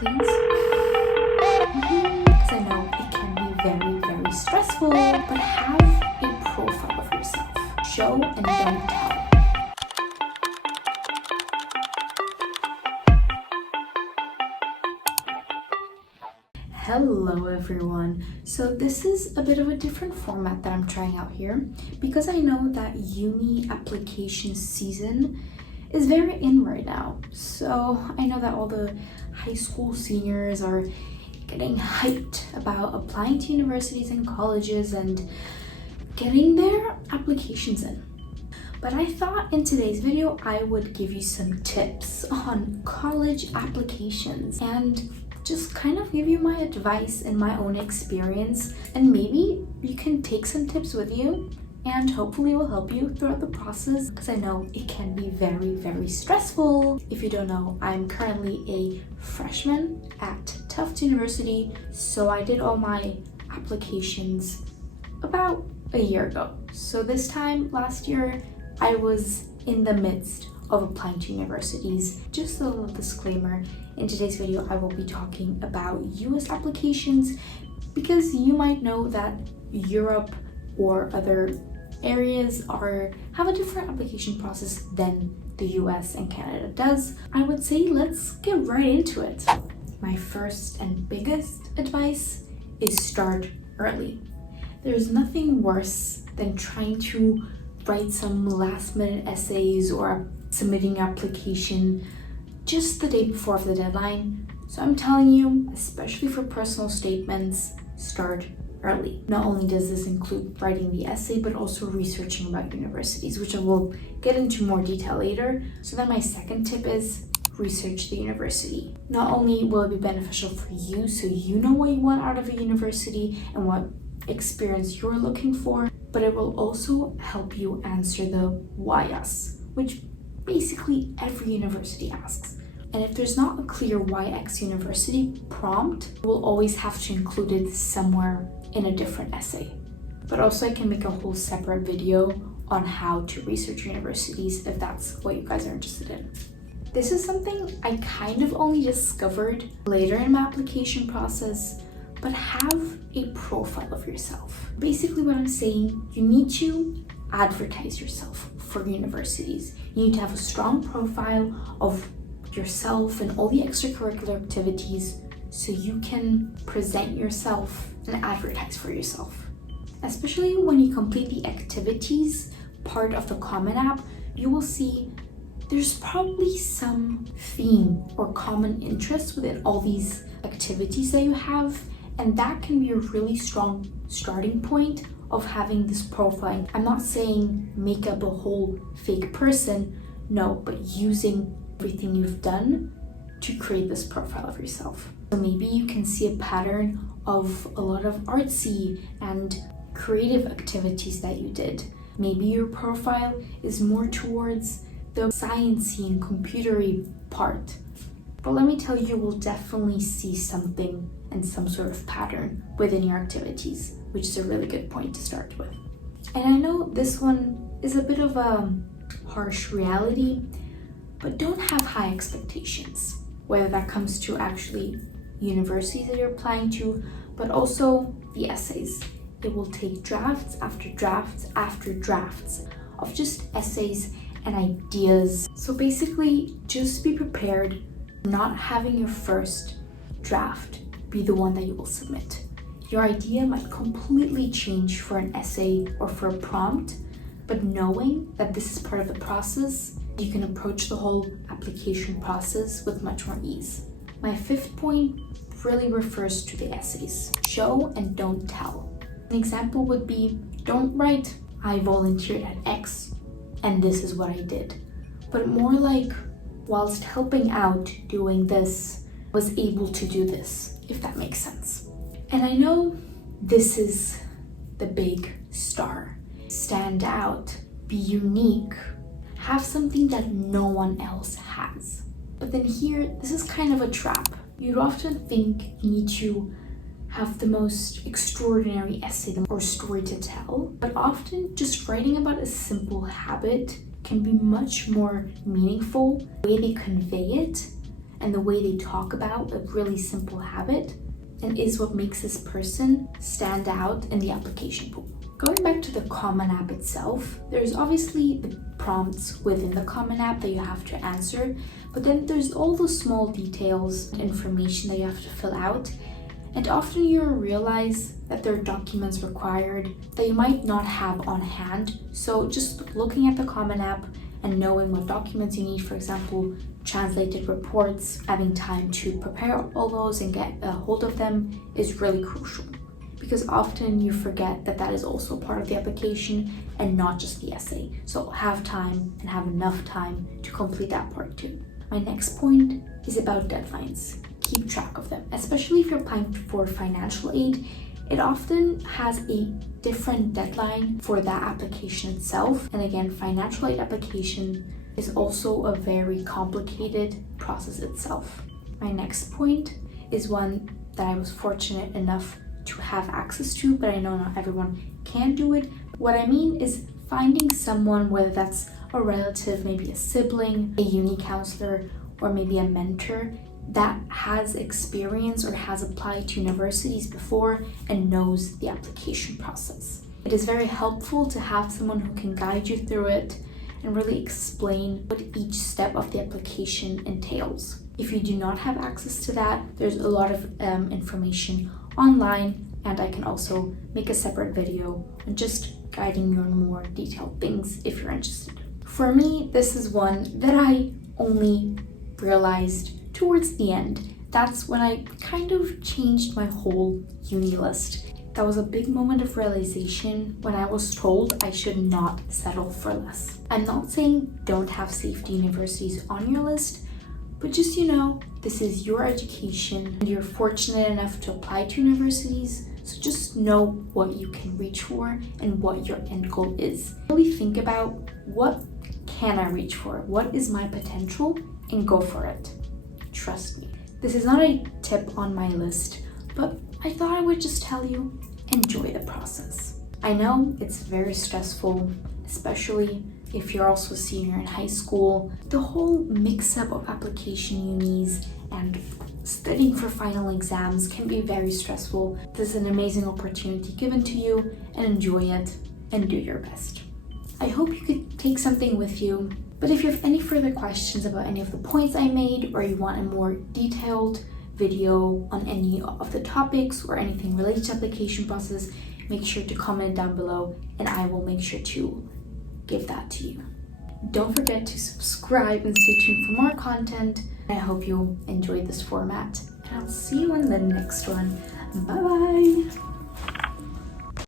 please. Because I know it can be very, very stressful, but have a profile of yourself. Show and don't tell. Hello everyone. So this is a bit of a different format that I'm trying out here because I know that uni application season is very in right now. So I know that all the high school seniors are getting hyped about applying to universities and colleges and getting their applications in. But I thought in today's video I would give you some tips on college applications and just kind of give you my advice and my own experience, and maybe you can take some tips with you and hopefully it will help you throughout the process, because I know it can be very, very stressful. If you don't know, I'm currently a freshman at Tufts University, so I did all my applications about a year ago. So this time last year I was in the midst of applying to universities. Just a little disclaimer, in today's video I will be talking about US applications because you might know that Europe or other areas have a different application process than the US and Canada does. I would say let's get right into it. My first and biggest advice is start early. There's nothing worse than trying to write some last minute essays or submitting an application just the day before the deadline. So I'm telling you, especially for personal statements, start early. Not only does this include writing the essay, but also researching about universities, which I will get into more detail later. So then my second tip is research the university. Not only will it be beneficial for you, so you know what you want out of a university and what experience you're looking for, but it will also help you answer the why us, which basically every university asks. And if there's not a clear why X university prompt, we'll always have to include it somewhere in a different essay. But also I can make a whole separate video on how to research universities if that's what you guys are interested in. This is something I kind of only discovered later in my application process, but have a profile of yourself. Basically what I'm saying, you need to advertise yourself for universities. You need to have a strong profile of yourself and all the extracurricular activities so you can present yourself and advertise for yourself. Especially when you complete the activities part of the Common App, you will see there's probably some theme or common interest within all these activities that you have, and that can be a really strong starting point of having this profile. I'm not saying make up a whole fake person, no, but using everything you've done to create this profile of yourself. So maybe you can see a pattern of a lot of artsy and creative activities that you did. Maybe your profile is more towards the sciencey and computery part. But let me tell you, you will definitely see something and some sort of pattern within your activities, which is a really good point to start with. And I know this one is a bit of a harsh reality, but don't have high expectations, whether that comes to actually universities that you're applying to, but also the essays. It will take drafts after drafts after drafts of just essays and ideas. So basically, just be prepared not having your first draft be the one that you will submit. Your idea might completely change for an essay or for a prompt, but knowing that this is part of the process, you can approach the whole application process with much more ease. My fifth point really refers to the essays. Show and don't tell. An example would be, don't write, I volunteered at X and this is what I did, but more like, whilst helping out doing this, was able to do this, if that makes sense. And I know this is the big star. Stand out, be unique, have something that no one else has. But then here, this is kind of a trap. You'd often think you need to have the most extraordinary essay or story to tell, but often just writing about a simple habit can be much more meaningful. The way they convey it and the way they talk about a really simple habit and is what makes this person stand out in the application pool. Going back to the Common App itself, there's obviously the prompts within the Common App that you have to answer, but then there's all the small details and information that you have to fill out. And often you'll realize that there are documents required that you might not have on hand. So just looking at the Common App and knowing what documents you need, for example, translated reports, having time to prepare all those and get a hold of them is really crucial. Because often you forget that that is also part of the application and not just the essay. So have time and have enough time to complete that part too. My next point is about deadlines. Keep track of them, especially if you're applying for financial aid. It often has a different deadline for that application itself. And again, financial aid application is also a very complicated process itself. My next point is one that I was fortunate enough to have access to, but I know not everyone can do it. What I mean is finding someone, whether that's a relative, maybe a sibling, a uni counselor, or maybe a mentor that has experience or has applied to universities before and knows the application process. It is very helpful to have someone who can guide you through it and really explain what each step of the application entails. If you do not have access to that, there's a lot of information online, and I can also make a separate video on just guiding you on more detailed things if you're interested. For me, this is one that I only realized towards the end. That's when I kind of changed my whole uni list. That was a big moment of realization when I was told I should not settle for less. I'm not saying don't have safety universities on your list, but just, this is your education and you're fortunate enough to apply to universities. So just know what you can reach for and what your end goal is. Really think about, what can I reach for? What is my potential? And go for it. Trust me. This is not a tip on my list, but I thought I would just tell you, enjoy the process. I know it's very stressful, especially if you're also a senior in high school. The whole mix-up of application unis and studying for final exams can be very stressful. This is an amazing opportunity given to you, and enjoy it and do your best. I hope you could take something with you, but if you have any further questions about any of the points I made, or you want a more detailed video on any of the topics or anything related to application process, make sure to comment down below and I will make sure to give that to you. Don't forget to subscribe and stay tuned for more content. I hope you enjoyed this format, and I'll see you on the next one. Bye bye.